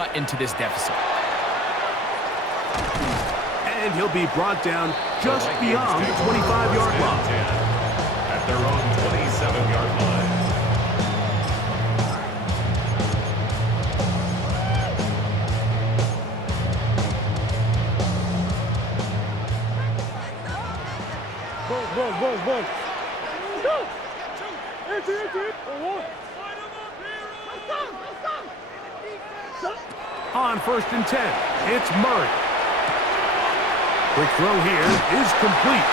cut into this deficit. And he'll be brought down just beyond the 25-yard line. At their own 27-yard line. Go. On 1st and 10, it's Murray. Quick throw here is complete.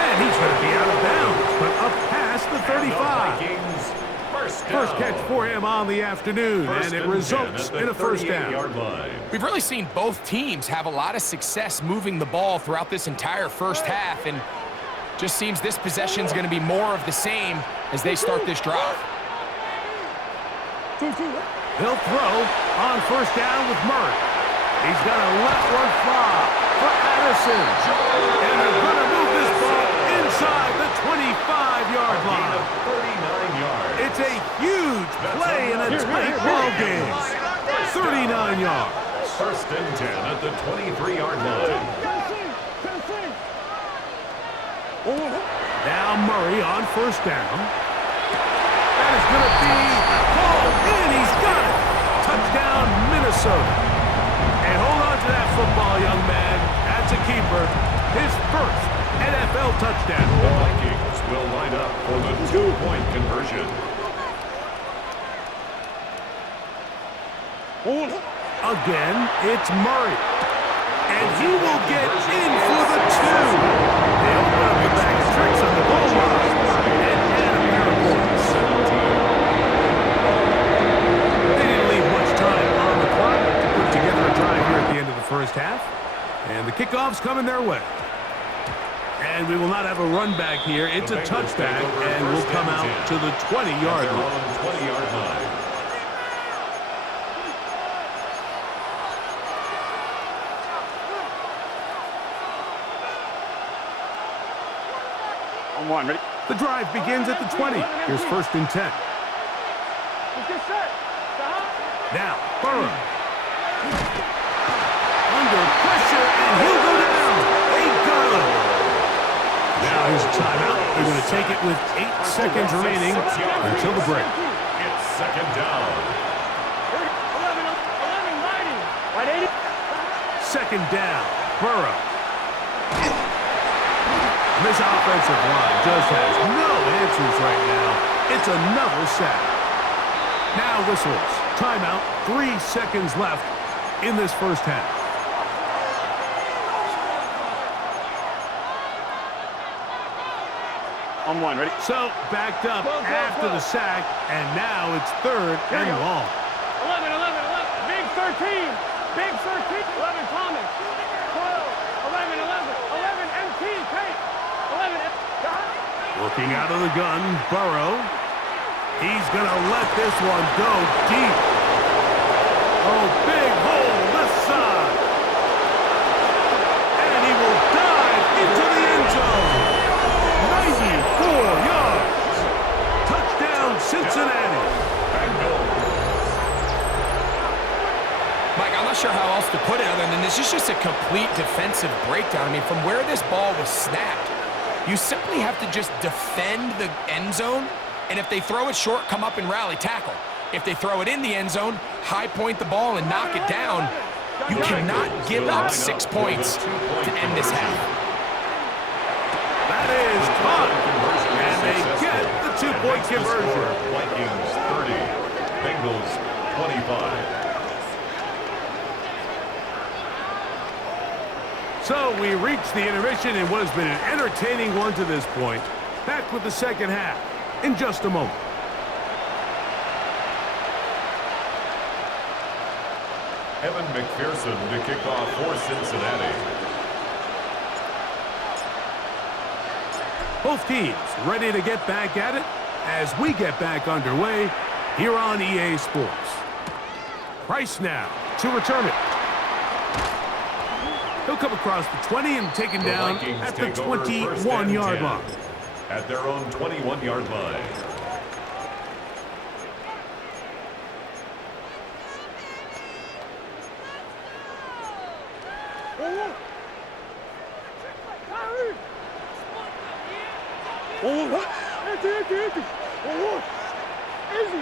And he's going to be out of bounds, but up past the 35. First catch for him on the afternoon, and it results in a first down. We've really seen both teams have a lot of success moving the ball throughout this entire first half, and just seems this possession is going to be more of the same as they start this drive. He'll throw on 1st down with Murray. He's going to let one fly for Addison. And they're going to move this ball inside the 25-yard line. 39 yards. It's a huge play in a tight ball game. 39 yards. 1st and 10 at the 23-yard line. Now Murray on 1st down. That is going to be called in. He's got it. Touchdown, Minnesota. And hold on to that football, young man. That's a keeper. His first NFL touchdown. The Vikings will line up for the 2-point conversion. Again, it's Murray. And he will get in for the 2. They open up the bag of tricks on the goal line. And add a pair of points. They didn't leave much time on the clock to put together a drive here at the end of the first half. And the kickoff's coming their way. And we will not have a run back here. It's a touchback, and we'll come out to the 20-yard line. On 1, ready? The drive begins at the 20. Here's 1st and 10. Now, Burrow. Under pressure, and he'll go down. They got him. Now here's a timeout. They're going to take it with 8 seconds remaining until the break. It's 2nd down. 2nd down. Burrow. This offensive line just has no answers right now. It's another sack. Now whistles. Timeout. 3 seconds left in this first half. On 1, ready? So, backed up after the sack, and now it's 3rd and long. 11. Big 13. Big 13. 11 Thomas. 12. 11 MT. Tate. 11. Looking out of the gun, Burrow. He's going to let this one go deep. Oh, big hole left side. And he will dive into the end zone. 94 yards. Touchdown, Cincinnati. Mike, I'm not sure how else to put it other than this is just a complete defensive breakdown. I mean, from where this ball was snapped, you simply have to just defend the end zone, and if they throw it short, come up and rally tackle. If they throw it in the end zone, high point the ball and knock it down. You cannot give up 6 points to end this half. That is caught, and they get the 2-point conversion. Vikings 30, Bengals 25. So we reach the intermission in what has been an entertaining one to this point. Back with the second half in just a moment. Evan McPherson to kick off for Cincinnati. Both teams ready to get back at it as we get back underway here on EA Sports. Price now to return it. He'll come across the 20 and taken down at the 21-yard line. At their own 21-yard line. Empty. Easy.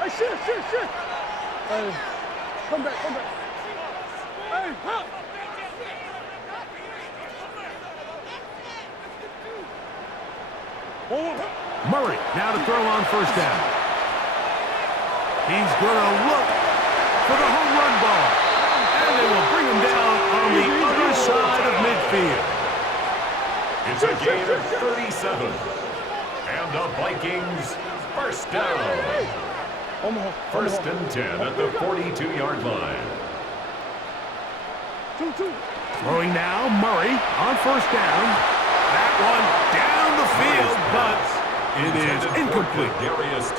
Hey, shit. Hey, come back. Hey, help. Murray now to throw on first down. He's going to look for the home run ball. And they will bring him down on the other side of midfield. It's a gain of 37. And the Vikings first down. First and 10 at the 42-yard line. 2. Throwing now, Murray on first down. That one down the field, but it is incomplete.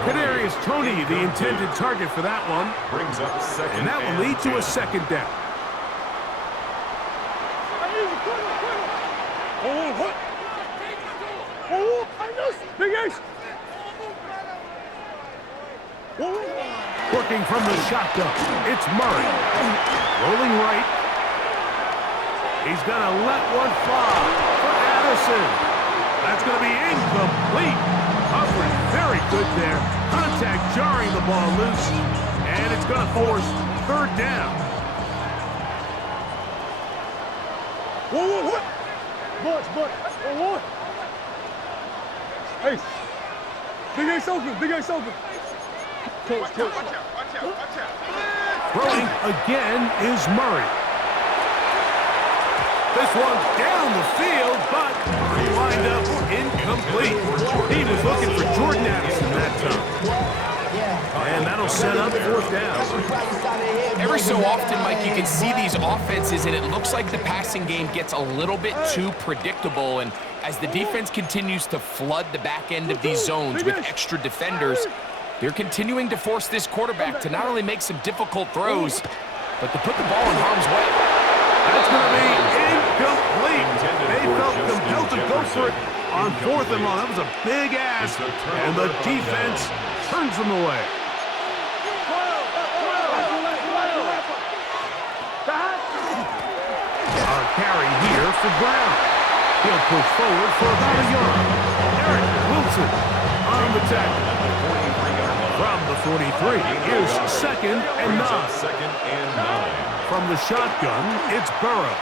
Kadarius Toney, the intended target for that one. Brings up second, and that will lead to a second down. Big Ace. Working from the shotgun, it's Murray. Rolling right. He's going to let one fly for Addison. That's going to be incomplete. Coverage very good there. Contact jarring the ball loose. And it's going to force third down. What? What? Hey. Big Ace open. Watch out. Throwing again is Murray. This one down the field, but he lined up incomplete. He was looking for Jordan Addison that time. And that'll set up fourth down. Every so often, Mike, you can see these offenses, and it looks like the passing game gets a little bit too predictable. And as the defense continues to flood the back end of these zones with extra defenders, they're continuing to force this quarterback to not only make some difficult throws, but to put the ball in harm's way. That's going to be incomplete. They felt compelled to go for it on fourth and long. That was a big ask, and the defense turns them away. A carry here for Brown. He'll push forward for about a yard. Eric Wilson on the tackle. From the 43, here's second and 9. From the shotgun, it's Burrow.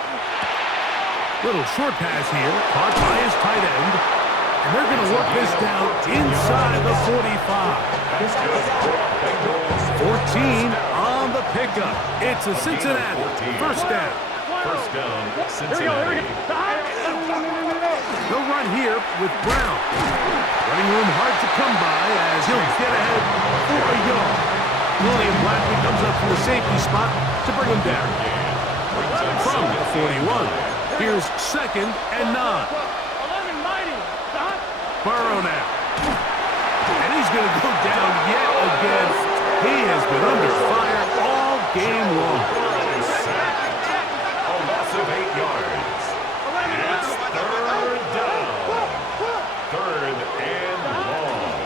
Little short pass here, caught by his tight end. And they're going to work this down inside the 45. 14 on the pickup. It's a Cincinnati first down. First down, Cincinnati. They'll run here with Brown. Running room hard to come by as he'll get ahead for a yard. William Blackley comes up from the safety spot to bring him down. From the 41, here's second and 9. Burrow now. And he's going to go down yet again. He has been under fire all game long. A loss of 8 yards. It's third down. Third and long.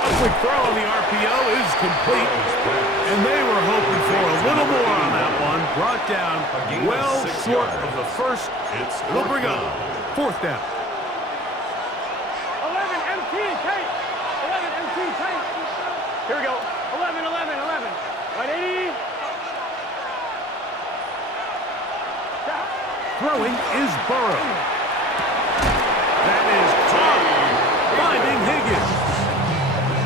A quick throw on the RPO is complete. And they were hoping for a little more on that one. Brought down well short of the first. It'll bring up fourth down. 11 MT Kate. Here we go. 11. Ready? Throwing is Burrow. That is caught. Finding Higgins.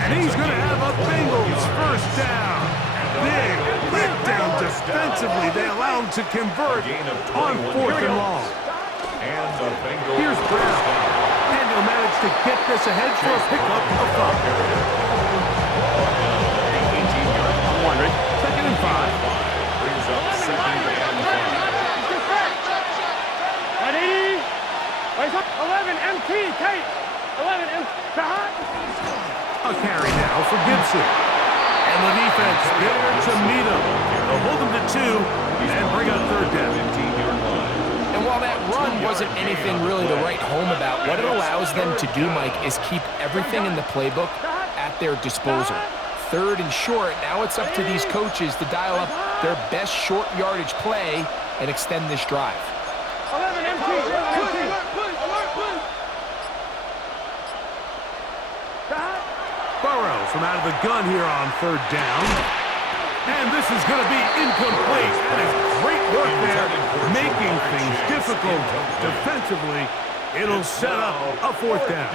And he's going to have a Bengals first down. Big letdown defensively. They allow him to convert on fourth and long. And the Bengals. Here's Brown. And he'll manage to get this ahead for a pickup of 5. I'm wondering. Second and 5. Brings up second and 5. Ready? 11 MT Kate. 11 MT. A carry now for Gibson. And the defense there to meet him. They'll hold him to 2 and bring up third down. And while that run wasn't anything really to write home about, what it allows them to do, Mike, is keep everything in the playbook at their disposal. 3rd and short. Now it's up to these coaches to dial up their best short yardage play and extend this drive. 11 empty. Burrows from out of the gun here on 3rd down. And this is going to be incomplete. That is great work there, making things difficult defensively. It'll set up a 4th down.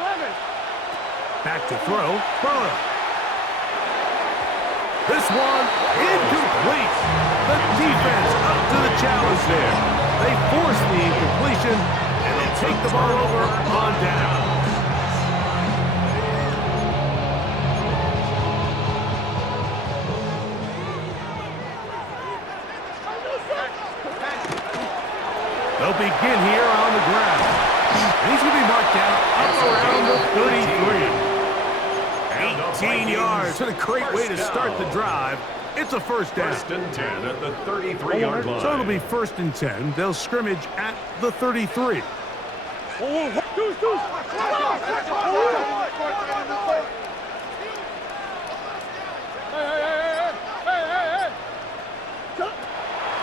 11. Back to throw. Burrow. This one incomplete. The defense up to the challenge there. They force the incompletion, and they'll take the ball over on down. They'll begin here on the ground. And he's going to be marked down up around the 33. 18 yards. What a great way to start the drive. It's a 1st down. 1st and 10 at the 33-yard line. So it'll be 1st and 10. They'll scrimmage at the 33.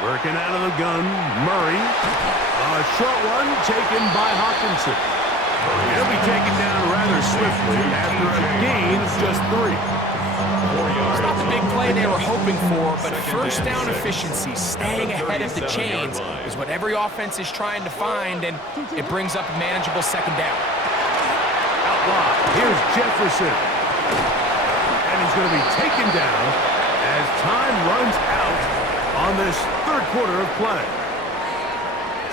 Working out of the gun, Murray. A short one taken by Hawkinson. He'll be taken down rather swiftly after a gain of just 3. It's not the big play they were hoping for, but 1st down efficiency, staying ahead of the chains, is what every offense is trying to find, and it brings up a manageable 2nd down. Out wide, here's Jefferson. And he's going to be taken down as time runs out on this 3rd quarter of play.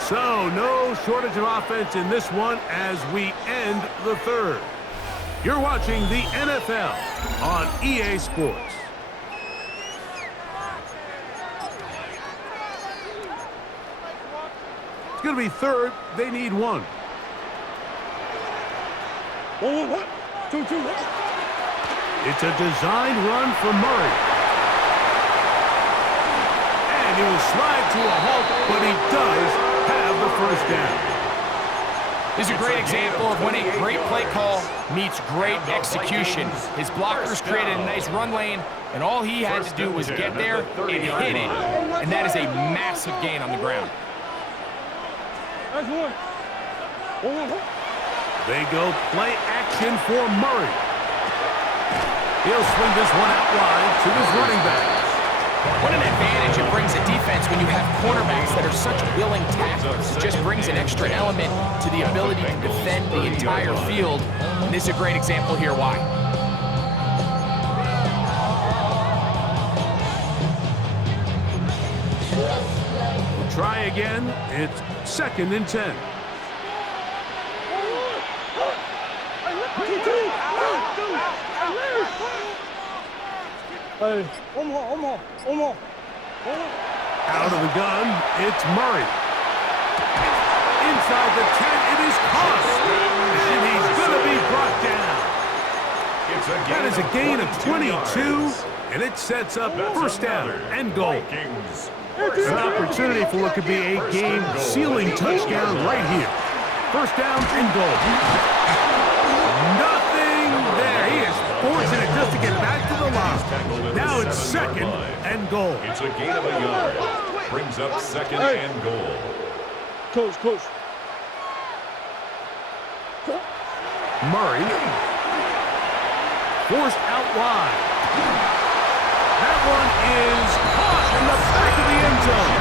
So, no shortage of offense in this one as we end the 3rd. You're watching the NFL on EA Sports. It's going to be 3rd. They need 1. 2. It's a designed run for Murray. And he will slide to a halt, but he does have the 1st down. This is a great example of when a great play call meets great execution. His blockers created a nice run lane, and all he had to do was get there and hit it, and that is a massive gain on the ground. They go play action for Murray. He'll swing this one out wide to his running back. What an advantage it brings a defense when you have cornerbacks that are such willing tacklers. It just brings an extra element to the ability to defend the entire field. And this is a great example here why. We'll try again. It's 2nd and 10. Out of the gun, it's Murray. Inside the 10, it is caught. And he's going to be brought down. That is a gain of 22, and it sets up 1st down and goal. An opportunity for what could be a game-sealing touchdown right here. 1st down and goal. Nothing there. He is forcing it just to get back to the line. Now it's 2nd and goal. It's a gain of a yard. Brings up 2nd and goal. Close. Murray. Forced out wide. That one is caught in the back of the end zone.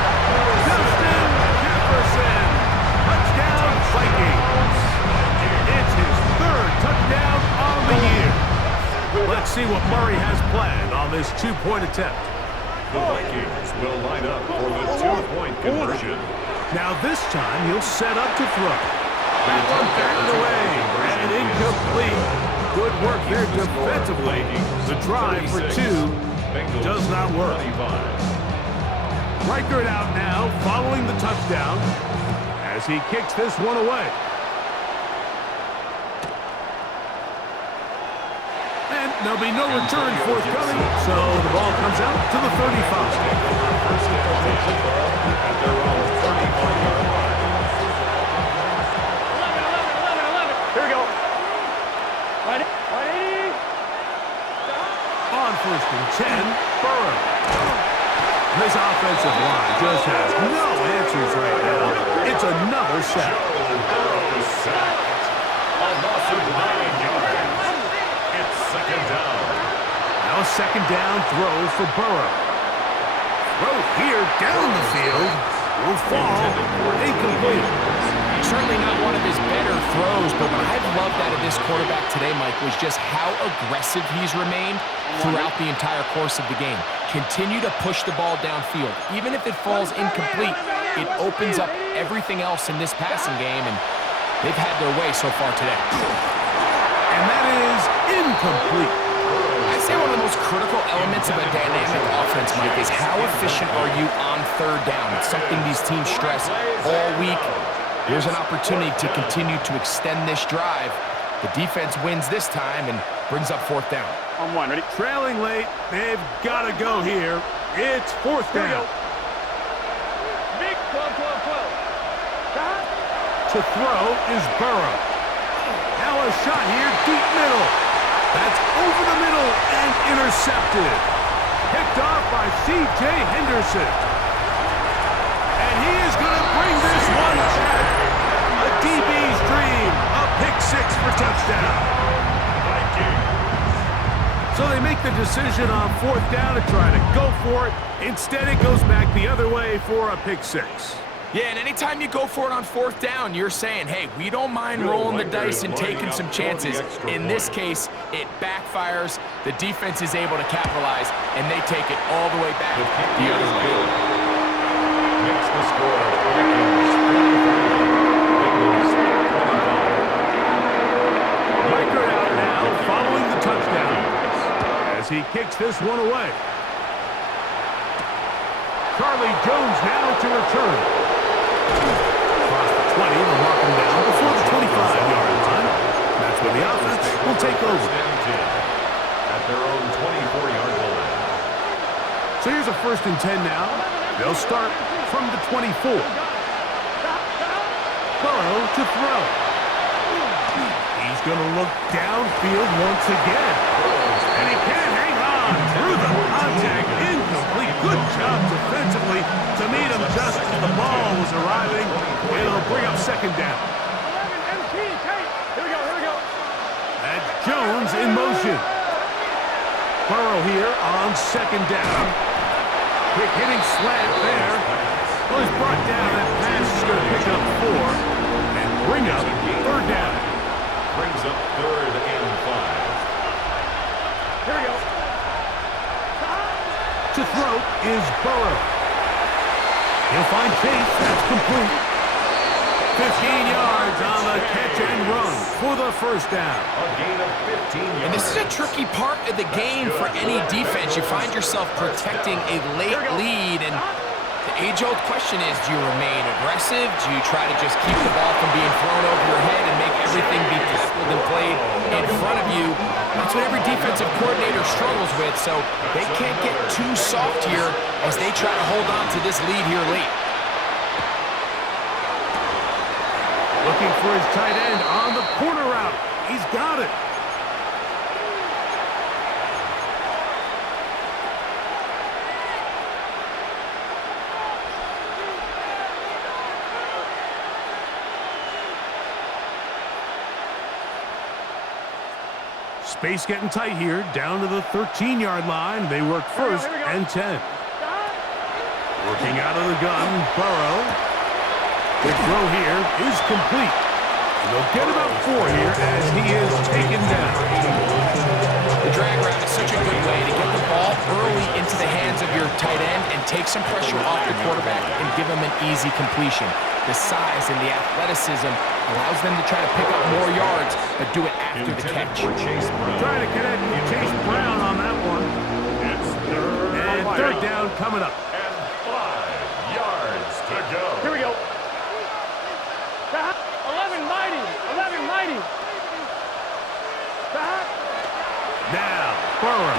Justin Jefferson. Touchdown, Vikings. It's his 3rd touchdown on the year. Let's see what Murray has planned on this 2-point attempt. The Vikings will line up for the 2-point conversion. Now this time he'll set up to throw. That one backed away and incomplete. Good work there defensively. The drive for 2 does not work. Riker it out now following the touchdown as he kicks this one away. And there'll be no return forthcoming, so the ball comes out to the 35. First and 10 at their own 35-yard line. 11. Here we go. Ready? On first and 10, Burrow. This offensive line just has no answers right now. It's another sack. Burrow sacked. A loss of 9 yards. It's second down. Now a second down throw for Burrow. Throw here down the field. Will fall. Incomplete. Certainly not one of his better throws, but what I've loved out of this quarterback today, Mike, was just how aggressive he's remained throughout the entire course of the game. Continue to push the ball downfield. Even if it falls incomplete, it opens up everything else in this passing game, and they've had their way so far today. And that is incomplete. I'd say one of the most critical elements of a dynamic offense, Mike, is how efficient are you on third down. It's something these teams stress all week. Here's an opportunity to continue to extend this drive. The defense wins this time and brings up fourth down. On one, ready? Trailing late, they've got to go here. It's fourth down. Big 12. To throw is Burrow. Now a shot here, deep middle. That's over the middle and intercepted. Picked off by C.J. Henderson. And he is going to bring this one back. A DB's dream. A pick six for touchdown. So they make the decision on fourth down to try to go for it. Instead, it goes back the other way for a pick six. Yeah, and anytime you go for it on fourth down, you're saying, hey, we don't mind rolling the dice and taking some chances. In this case, it backfires. The defense is able to capitalize, and they take it all the way back the other way. Makes the score Vikings 45. Record out now following the touchdown as he kicks this one away. Charlie Jones now to return. Across the 20, they'll mark him down before the 25-yard line. That's where the offense will take over. At their own 24-yard line. So here's a first and 10 now. They'll start from the 24. Burrow to throw. He's going to look downfield once again. And he can't hang on through the contact. Incomplete. Good job defensively to meet him just as the ball was arriving. It'll bring up second down. 11 MP. Here we go. That's Jones in motion. Burrow here on second down. Quick hitting slant there. Well, he's brought down. That pass is going to pick up 4 and bring up third down. Brings up third and 5. Here we go. To throw is Burrow. He'll find Chase. That's complete. 15 yards on the catch and run for the first down. A gain of 15 yards. And this is a tricky part of the game for any defense. You find yourself protecting a late lead, and the age-old question is, do you remain aggressive? Do you try to just keep the ball from being thrown over your head and make everything be tackled and played in front of you? That's what every defensive coordinator struggles with, so they can't get too soft here as they try to hold on to this lead here late. Looking for his tight end on the corner route. He's got it. Space getting tight here, down to the 13-yard line. They work first and 10. Working out of the gun, Burrow. Quick throw here is complete. They'll get about 4 here as he is taken down. The drag route is such a good way to get the ball early into the hands of your tight end and take some pressure off the quarterback and give him an easy completion. The size and the athleticism allows them to try to pick up more yards, but do it after the catch. Trying to connect with Chase Brown on that one. It's third third down coming up. and 5 yards to go. Here we go. 11 mighty. Now, Burrow.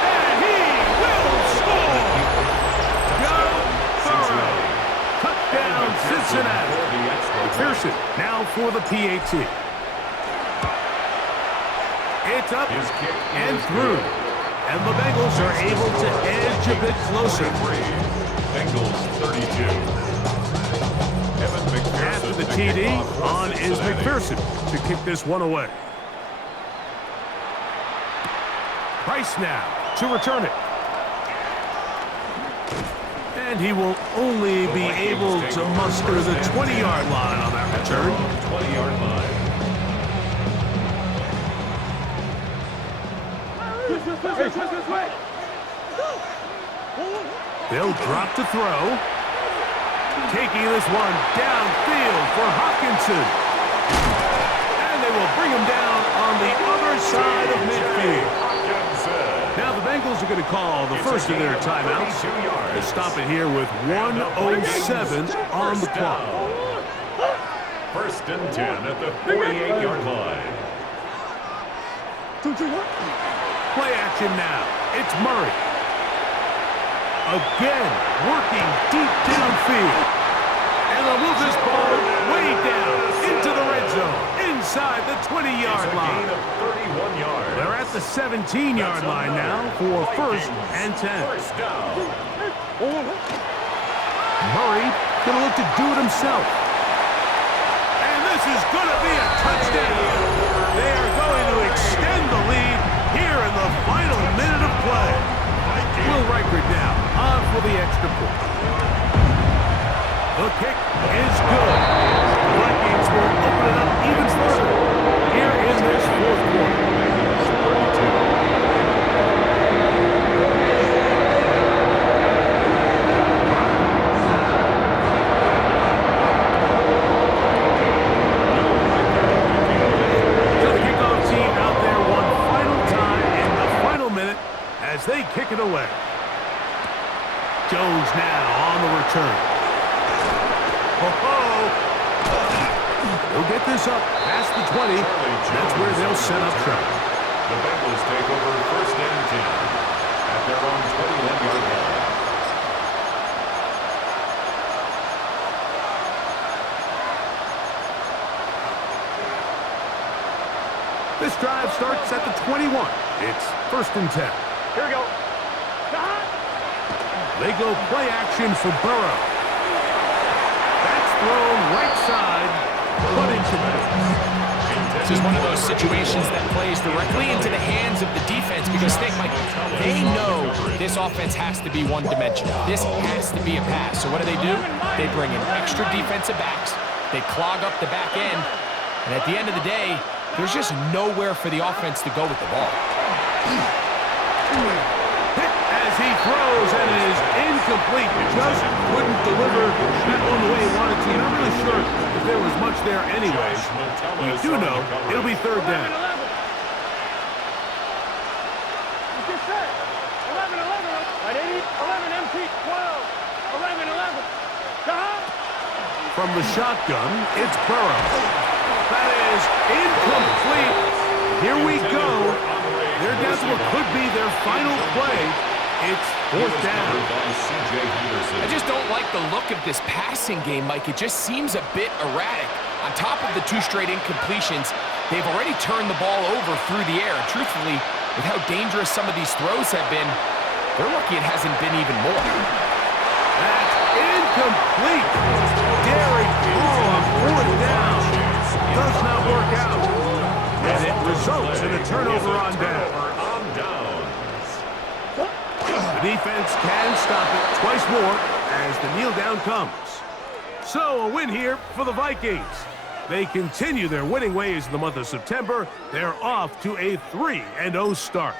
And he will score! Joe Burrow. Touchdown, Cincinnati. McPherson now for the PAT. It's up and through. And the Bengals are able to edge a bit closer. Bengals 32. After the TD, on is McPherson to kick this one away. Price now to return it. And he will only be able to muster the 20-yard line on that return. 20-yard line. They'll drop to throw. Taking this one downfield for Hawkinson. And they will bring him down on the other side of midfield. Now the Bengals are going to call the first of their timeouts. They stop it here with 1:07 on the clock. First and 10 at the 48-yard line. Play action now. It's Murray. Again, working deep downfield. And they'll move this ball way down into the red zone, inside the 20-yard line. 31 yards. They're at the 17-yard line now for first and 10. First down. Murray going to look to do it himself. And this is going to be a touchdown. They are going to extend the lead here in the final minute of play. Will Riker down on for the extra point. The kick is good. The Vikings will open it up even further here in this fourth quarter. So the kickoff team out there one final time in the final minute as they kick it away. Jones now on the return. They'll get this up past the 20. That's where they'll set up shop. The Bengals take over first and 10 at their own 21-yard line. This drive starts at the 21. It's first and 10. Here we go. They go play action for Burrow. That's thrown right side, but incomplete. This is one of those situations that plays directly into the hands of the defense because think, Mike, they know this offense has to be one-dimensional. This has to be a pass. So what do? They bring in extra defensive backs. They clog up the back end. And at the end of the day, there's just nowhere for the offense to go with the ball. Hit as he throws, and it is incomplete. Just couldn't deliver that one the way he wanted to. Not really sure if there was much there anyways. We do know it'll be third down. 11, 11. Right, 80, 11, empty, 12, 11, 11. From the shotgun, it's Burrow. That is incomplete. Here we go. They're down to what could be their final play. It's fourth down. I just don't like the look of this passing game, Mike. It just seems a bit erratic. On top of the 2 straight incompletions, they've already turned the ball over through the air. And truthfully, with how dangerous some of these throws have been, they're lucky it hasn't been even more. That's incomplete. Daring throw on fourth down. Does not work out. And it results in a turnover on down. The defense can stop it twice more as the kneel down comes. So a win here for the Vikings. They continue their winning ways in the month of September. They're off to a 3-0 start.